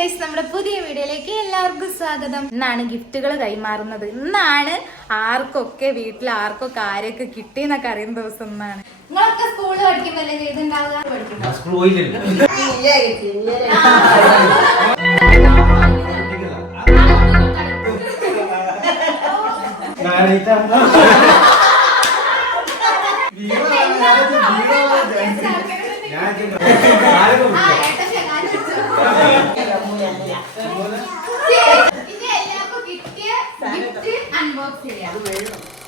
Guys നമ്മുടെ പുതിയ വീഡിയോയിലേക്ക് എല്ലാവർക്കും സ്വാഗതം. ഇന്നാണ് ഗിഫ്റ്റുകൾ കൈമാറുന്നത്. ഇന്നാണ് ആർക്കൊക്കെ വീട്ടിൽ ആർക്കൊക്കെ ആരൊക്കെ കിട്ടിയെന്നൊക്കെ അറിയുന്ന ദിവസം എന്നാണ് നിങ്ങളൊക്കെ സ്കൂളിൽ പഠിക്കുമ്പല്ലേ ചെയ്തിട്ടുണ്ടാവുക? ഞാൻ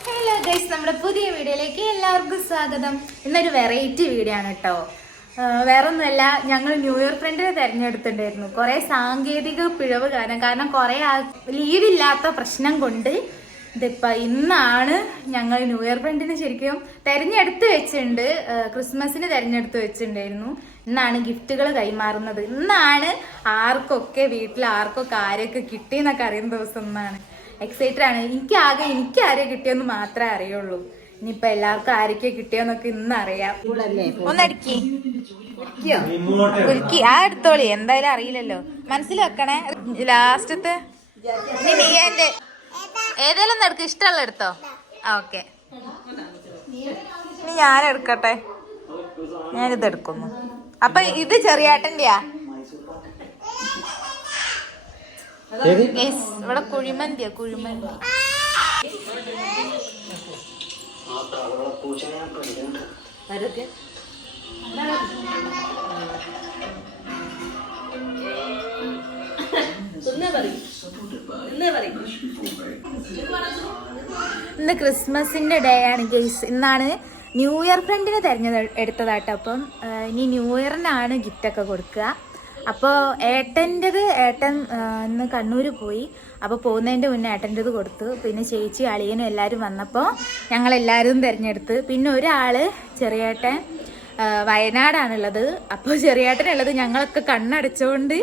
ഹലോ ഗൈസ് നമ്മുടെ പുതിയ വീഡിയോയിലേക്ക് എല്ലാവർക്കും സ്വാഗതം. ഇന്നൊരു വെറൈറ്റി വീഡിയോ ആണ് കേട്ടോ വേറെ ഒന്നുമല്ല ഞങ്ങൾ ന്യൂ ഇയർ ഫ്രണ്ടിനെ തിരഞ്ഞെടുത്തിട്ടുണ്ടായിരുന്നു. കുറെ സാങ്കേതിക പിഴവ് കാരണം കാരണം കുറെ ലീവില്ലാത്ത പ്രശ്നം കൊണ്ട് ഇതിപ്പോ ഇന്നാണ് ഞങ്ങൾ ന്യൂ ഇയർ ഫ്രണ്ടിന് ശരിക്കും തെരഞ്ഞെടുത്ത് വെച്ചിട്ടുണ്ട്. ക്രിസ്മസിന് തെരഞ്ഞെടുത്ത് വെച്ചിട്ടുണ്ടായിരുന്നു. ഇന്നാണ് ഗിഫ്റ്റുകൾ കൈമാറുന്നത്. ഇന്നാണ് ആർക്കൊക്കെ വീട്ടിൽ ആർക്കൊക്കെ ആരൊക്കെ കിട്ടിയെന്നൊക്കെ അറിയുന്ന ദിവസം എന്നാണ് എക്സൈറ്റഡ് ആണ്. എനിക്ക് ആകെ എനിക്ക് ആരെ കിട്ടിയെന്ന് മാത്രമേ അറിയുള്ളൂ. ഇനിയിപ്പൊ എല്ലാവർക്കും ആരൊക്കെ കിട്ടിയെന്നൊക്കെ ഇന്ന് അറിയാം ഒന്നടിക്കി. ആ എടുത്തോളി. എന്തായാലും അറിയില്ലല്ലോ. മനസ്സിൽ വെക്കണേ. ലാസ്റ്റത്തെ. എന്റെ ഏതേലും ഒന്ന് എടുക്ക. ഇഷ്ടമുള്ള എടുത്തോ? ഓക്കെ. ഇനി ഞാൻ എടുക്കട്ടെ. ഞാൻ ഇത് എടുക്കുന്നു. അപ്പൊ ഇത് ചെറിയാട്ടന്റെയാ? ഗയ്സ്, ഇവിടെ കുഴിമന്തിയാ കുഴിമന്തി. ഇന്ന് ക്രിസ്മസിന്റെ ഡേ ആണ് ഗെയ്സ് ഇന്നാണ് ന്യൂ ഇയർ ഫ്രണ്ടിന് തിരഞ്ഞെടുത്തതാട്ടോ അപ്പം ഇനി ന്യൂ ഇയറിനാണ് ഗിഫ്റ്റ് ഒക്കെ കൊടുക്കുക. അപ്പോൾ ഏട്ടന്റെത് ഏട്ടൻ ഇന്ന് കണ്ണൂർ പോയി. അപ്പോൾ പോകുന്നതിന്റെ മുന്നേ ഏട്ടന്റെത് കൊടുത്തു. പിന്നെ ചേച്ചി അളിയനും എല്ലാവരും വന്നപ്പോൾ ഞങ്ങളെല്ലാവരും തിരഞ്ഞെടുത്ത്. പിന്നെ ഒരാൾ ചെറിയേട്ടൻ വയനാടാണുള്ളത്. അപ്പോൾ ചെറിയേട്ടനുള്ളത് ഞങ്ങളൊക്കെ കണ്ണടച്ചുകൊണ്ട്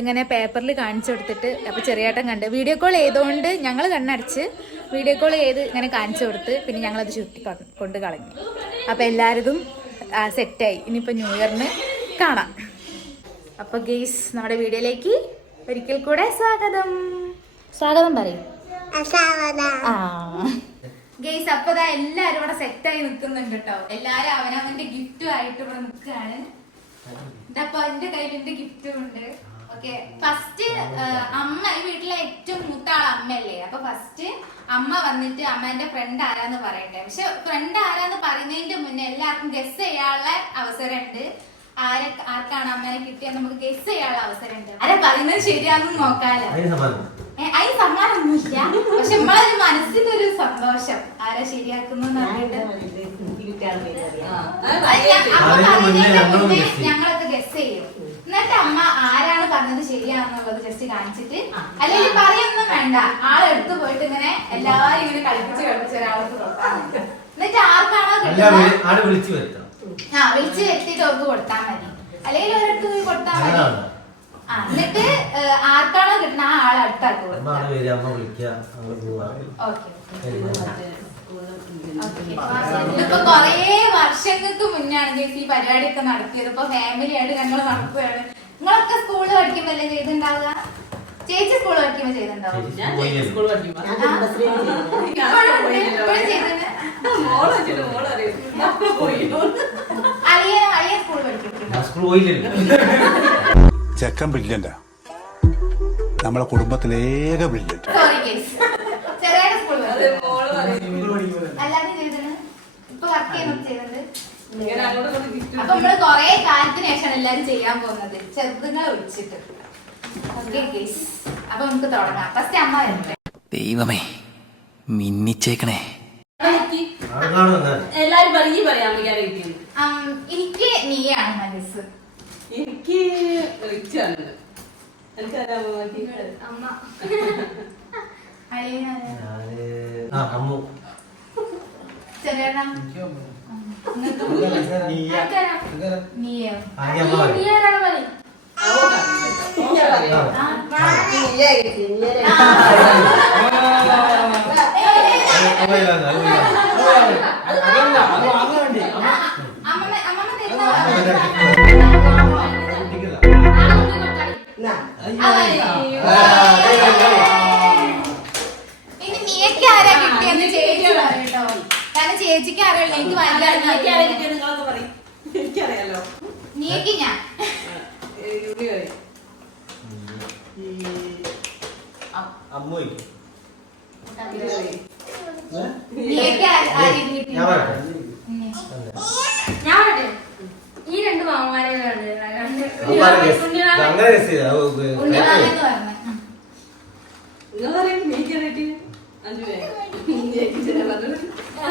ഇങ്ങനെ പേപ്പറിൽ കാണിച്ചു കൊടുത്തിട്ട് അപ്പോൾ ചെറിയേട്ടൻ കണ്ട്. വീഡിയോ കോൾ ചെയ്തുകൊണ്ട് ഞങ്ങൾ കണ്ണടച്ച് വീഡിയോ കോൾ ചെയ്ത് ഇങ്ങനെ കാണിച്ചു കൊടുത്ത് പിന്നെ ഞങ്ങളത് ചുറ്റി കൊണ്ട് കളഞ്ഞു. അപ്പോൾ എല്ലാവരും സെറ്റായി ഇനിയിപ്പോൾ ന്യൂ ഇയറിന് കാണാം. അപ്പോൾ ഗെയ്സ് നമ്മുടെ വീഡിയോയിലേക്ക് ഒരിക്കൽ കൂടെ സ്വാഗതം. സ്വാഗതം പറയും. ഗെയ്സ് അപ്പൊ ഇതാ എല്ലാരും ഇവിടെ സെറ്റായി നിൽക്കുന്നുണ്ട് കേട്ടോ എല്ലാരും അവനവന്റെ ഗിഫ്റ്റും ആയിട്ട് ഇവിടെ നിൽക്കുകയാണ്. അപ്പൊ എന്റെ കയ്യിൽ എന്റെ ഗിഫ്റ്റും ഉണ്ട്. ഓക്കെ. ഫസ്റ്റ് അമ്മ ഈ വീട്ടിലെ ഏറ്റവും മൂത്ത ആൾ അമ്മയല്ലേ? അപ്പൊ ഫസ്റ്റ് അമ്മ വന്നിട്ട് അമ്മേന്റെ ഫ്രണ്ട് ആരാന്ന് പറയട്ടെ പക്ഷെ ഫ്രണ്ട് ആരാന്ന് പറയുന്നതിന്റെ മുന്നേ എല്ലാവർക്കും ഗസ് ചെയ്യാനുള്ള അവസരമുണ്ട്. ആരെ ആർക്കാണ് അമ്മേനെ കിട്ടിയത്? നമുക്ക് ഗസ് ചെയ്യാനുള്ള അവസരമുണ്ട്. ആരെ പറയുന്നത് ശരിയാണെന്ന് നോക്കാലോ. അതിന് സമ്മാനമൊന്നുമില്ല പക്ഷെ നമ്മളൊരു മനസ്സിനൊരു സന്തോഷം. ആരെ ശരിയാക്കുന്നു. ഞങ്ങളൊക്കെ ഗസ് ചെയ്യും. എന്നിട്ട് അമ്മ ആരാണ് പറഞ്ഞത് ശരിയാണെന്നുള്ളത് ജസ്റ്റ് കാണിച്ചിട്ട്. അല്ലെങ്കിൽ പറയൊന്നും വേണ്ട. ആളെടുത്ത് പോയിട്ട് ഇങ്ങനെ എല്ലാവരും ഇങ്ങനെ കളിപ്പിച്ച് കളിപ്പിച്ച് ഒരാൾക്ക് എന്നിട്ട് ആർക്കാണോ കിട്ടുന്നത്? വിളിച്ചു വരുത്തണം. ആ വിളിച്ച് വരുത്തിയിട്ട് അവർക്ക് കൊടുത്താൽ മതി. അല്ലെങ്കിൽ ഒരിടത്ത് പോയി കൊടുത്താൽ മതി. ആ എന്നിട്ട് ആർക്കാണോ കിട്ടുന്ന ആ ആളെ അടുത്താക്കി കൊടുക്കാം. ഓക്കെ. ഇതിപ്പോ കൊറേ വർഷങ്ങൾക്ക് മുന്നാണ് ചേച്ചി ഈ പരിപാടിയൊക്കെ നടത്തിയത്. ഇപ്പൊ ഫാമിലി ആയിട്ട് ഞങ്ങൾ നടക്കുകയാണ്. നിങ്ങളൊക്കെ സ്കൂളിൽ പഠിക്കുമ്പല്ലേ ചെയ്തിട്ടുണ്ടാവുക ചേച്ചി സ്കൂളിൽ പഠിക്കുമ്പോ ചെയ്തിട്ടുണ്ടാവും. അളിയ അളിയ സ്കൂളിൽ പഠിക്കും ഞാൻ സ്കൂളിൽ പോയില്ലല്ലോ ചെക്കൻ ബ്രില്യന്റാ നമ്മളെ കുടുംബത്തിലേക സോറി അപ്പൊ നമ്മൾ കൊറേ കാലത്തിന് ശേഷമാണ് എല്ലാരും ചെയ്യാൻ പോകുന്നത്. ചെറുതുങ്ങളെ വിളിച്ചിട്ട്. ഓക്കെ കേസ് അപ്പൊ നമുക്ക് തുടങ്ങാം. ഫസ്റ്റ് അമ്മ വരട്ടെ ദൈവമേ മിന്നിച്ചേക്കണേ. എല്ലാരും പറഞ്ഞു പറയാം എനിക്ക് നീയാണ് മനസ്സ്. എനിക്ക് റിച്ച് ആണ്. എനിക്കറിയാമോ അമ്മ. ചെറിയ അമ്മു. ചെറിയടാ ഇനി നീയൊക്കെ ആരാ കിട്ടിയെന്ന് ചേച്ചി പറയട്ടോ കാരണം ചേച്ചിക്ക് അറിയില്ല. എനിക്ക് എനിക്കറിയാലോ. നീക്കി ഞാൻ? ഈ രണ്ട് മാമന്മാരെ guess?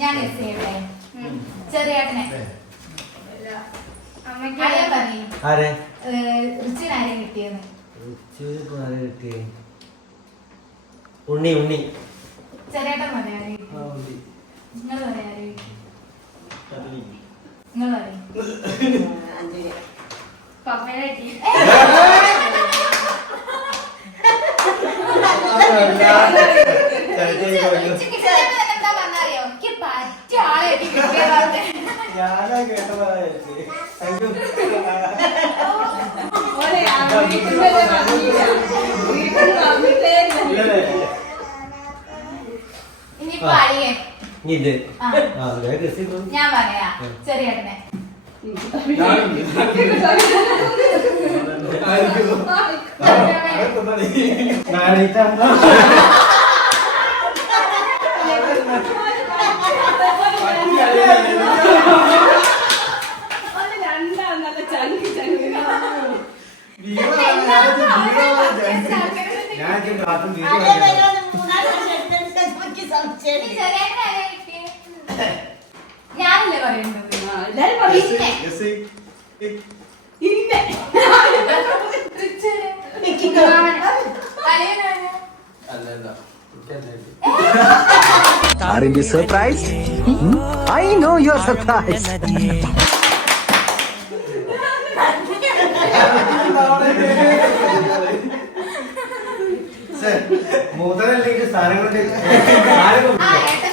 ഞാൻ ഗസ് ചെയ്യട്ടെ ചെറിയേട്ടനെ അമ്മയ്ക്ക് ആരെ? റിച്ചിന് ആരെ കിട്ടിയെന്ന്. ഉച്ചയ്ക്ക് ആരെ കിട്ടിയേ? ഉണ്ണി ഉണ്ണി. ചെറിയേട്ടൻ നിങ്ങൾ നിങ്ങൾ പറയും. പപ്പേനെ കിട്ടി കിട്ടിയപ്പോ എന്താ പറഞ്ഞറിയോ എനിക്ക് പറ്റിയ ആളെ എനിക്ക് കിട്ടിയതാണ് ഞാനാ കേട്ടതാ ഓനെ ആ വീട്ടിൽ വരെ പറഞ്ഞില്ല. വീട്ടിൽ പറഞ്ഞിട്ടേ ഇല്ല. ഇനിയിപ്പോ അളിയൻ. ഇത് ഞാൻ പറയാ ചെറിയേട്ടനെ നാളെ ഞാനല്ലേ പറയുന്നത് ആ, എല്ലാരും പറയും പിന്നെ ഇന്നെ റിച്ച് അളിയനാണ് Aren't you surprised? Hmm?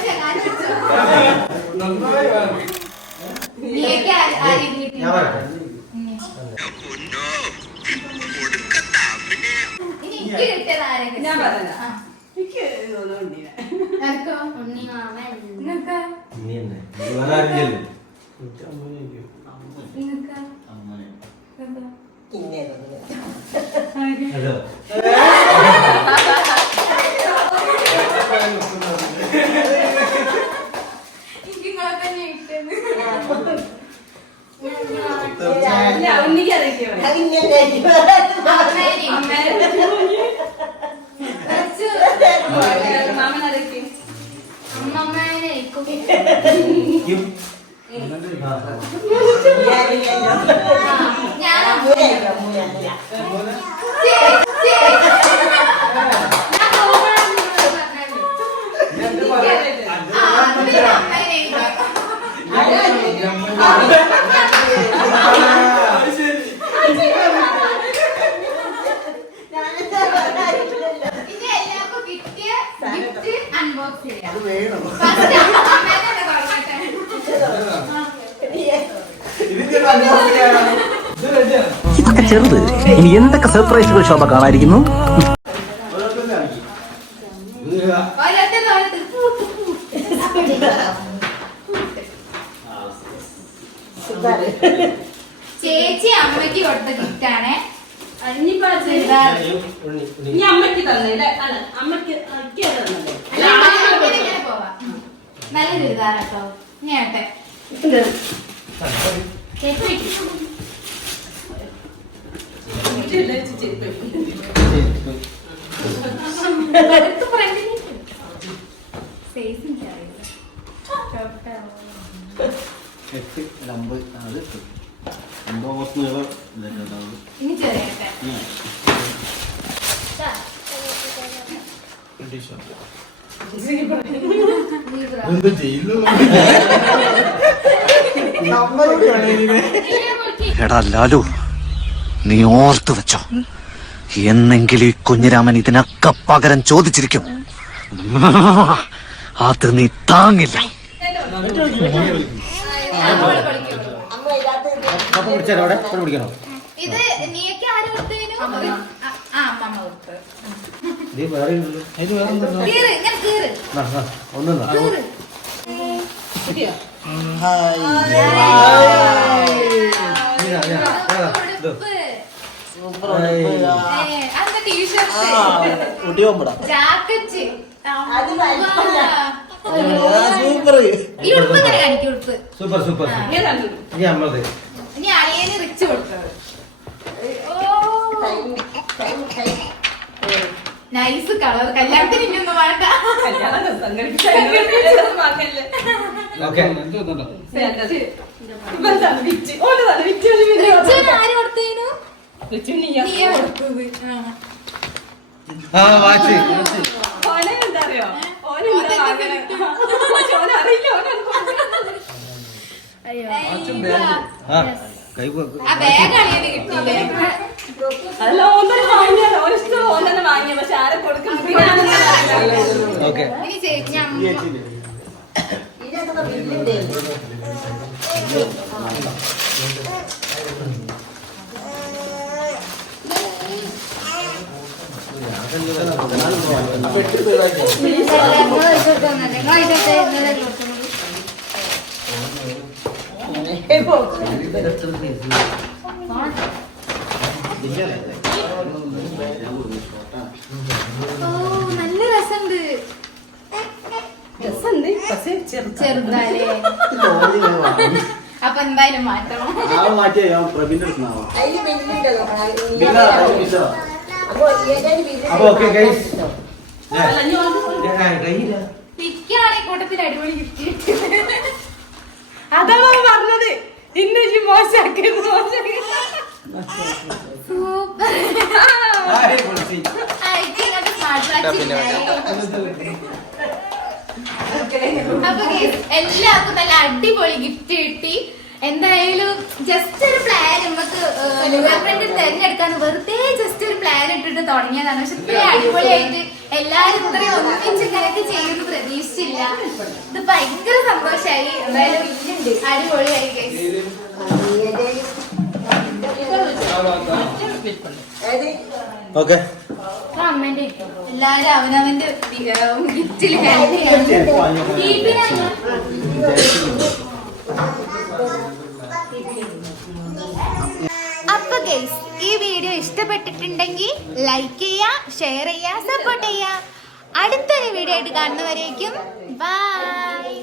ചെങ്ങാതി വിളിച്ചോ. നീയൊക്കെ ആര്- ആരെയും കിട്ടി? ഞാൻ പറയട്ടെ? ഞാൻ പറഞ്ഞതാ. ആ. എനിക്ക് നിനക്കോ? ഉണ്ണി മാമ നിനക്കോ? ഇനി തന്നെ വേറെ ആരെങ്കിലും? അതോ എനിക്ക് നിങ്ങളെ തന്നെ ആ. ആ, ഞാൻ അമ്മേനെ. ചേ- ചേ. ഞാൻ പോകുമ്പോഴാണ് നിങ്ങളോട് പറഞ്ഞത്. ആ, അത് പിന്നെ അമ്മേനെ ഇക്കും. ഇനി എല്ലാവർക്കും കിട്ടിയ ഗിഫ്റ്റ് അൺബോക്സ് ചെയ്യാം ഫസ്റ്റ് അമ്മേനെ തന്നെ തുടങ്ങട്ടെ ഇതൊക്കെ ചെറുത്. ഇനി എന്തൊക്കെ സർപ്രൈസുകൾ ശോഭ കാണാതിരിക്കുന്നു? ചേച്ചി അമ്മയ്ക്ക് കൊടുത്ത ഗിഫ്റ്റ് ആണ്. അമ്മയ്ക്ക് തന്നെ അല്ലേ അല്ല അമ്മയ്ക്ക് നല്ല ചുരിദാർ കേട്ടോ. ഞാട്ടെ ചേച്ചി എട്ട് ഒമ്പത് അത് എട്ട് ഒമ്പത് കുറച്ച് നീളം ഇതല്ലേ ഉണ്ടാവും എന്ത് ജയിലിലും എടാ ലാലു. നീ ഓർത്തു വെച്ചോ. എന്നെങ്കിലും ഈ കുഞ്ഞിരാമൻ ഇതിനൊക്കെ പകരം ചോദിച്ചിരിക്കും. അത് നീ താങ്ങില്ല. ഇത് നീയൊക്കെ ആര് കൊടുത്തേനു ആ അമ്മ കൊടുത്തു. കാണിക്കും ഉടുപ്പ്? Super super. ഇനി അമ്മത് ഇനി അളിയന് റിച്ച് കൊടുത്തത് നൈസ് കളർ കല്യാണത്തിന് ഇനിയൊന്നും വേണ്ട. കല്യാണം സംഘടിപ്പിച്ച ഓക്കെ. ആ. വാച്ച് ഓനെ എന്താ അറിയോ ഓനെ എന്താ വാങ്ങണേ? ഓനറിയില്ല ഓനെ അയ്യോ ആ കൈ വെക്ക്. ആ ബാഗ് അളിയന് കിട്ടിയില്ലേ അല്ല ഓൻ തന്നെ വാങ്ങിയാണ് ഓൻ ഇഷ്ടം ഓൻ തന്നെ വാങ്ങിയ പക്ഷെ ആരെ കൊടുക്കുന്നത് ഓക്കെ ഇനി ചേച്ചി അമ്മ ഓ നല്ല രസമുണ്ട് രസമുണ്ട് പക്ഷെ ചെറുത് ചെറുതാലേ അപ്പൊ എന്തായാലും മാറ്റണം അപ്പൊ ഓക്കെ ഗൈസ് അവൻ പറഞ്ഞത്? ഇന്നെ ഇജ്ജ് മോശമാക്കി മോശമാക്കി. സൂപ്പർ. ഹായ് പൊളിച്ച്. അപ്പൊ എല്ലാവർക്കും നല്ല അടിപൊളി ഗിഫ്റ്റ് കിട്ടി. എന്തായാലും ജസ്റ്റ് ഒരു പ്ലാൻ നമുക്ക് ഗവൺമെന്റ് തിരഞ്ഞെടുക്കാൻ വെറുതെ ജസ്റ്റ് ഒരു പ്ലാൻ ഇട്ടിട്ട് തുടങ്ങിയതാണ്. പക്ഷെ ഇത്രയും അടിപൊളിയായിട്ട് എല്ലാരും ഇത്രയും ഒന്നിച്ച് കണക്ക് ചെയ്യുന്നു പ്രതീക്ഷിച്ചില്ല. ഇത് ഭയങ്കര സന്തോഷമായി എന്തായാലും അടിപൊളിയായി. ഓക്കെ എല്ലാരും അവനവന്റെ ഗിഫ്റ്റിൽ ഹാപ്പി ഗൈസ് ഈ വീഡിയോ ഇഷ്ടപ്പെട്ടിട്ടുണ്ടെങ്കിൽ ലൈക്ക് ചെയ്യുക ഷെയർ ചെയ്യുക സപ്പോർട്ട് ചെയ്യുക. അടുത്തൊരു വീഡിയോ ആയിട്ട് കാണുന്നവരേക്കും ബൈ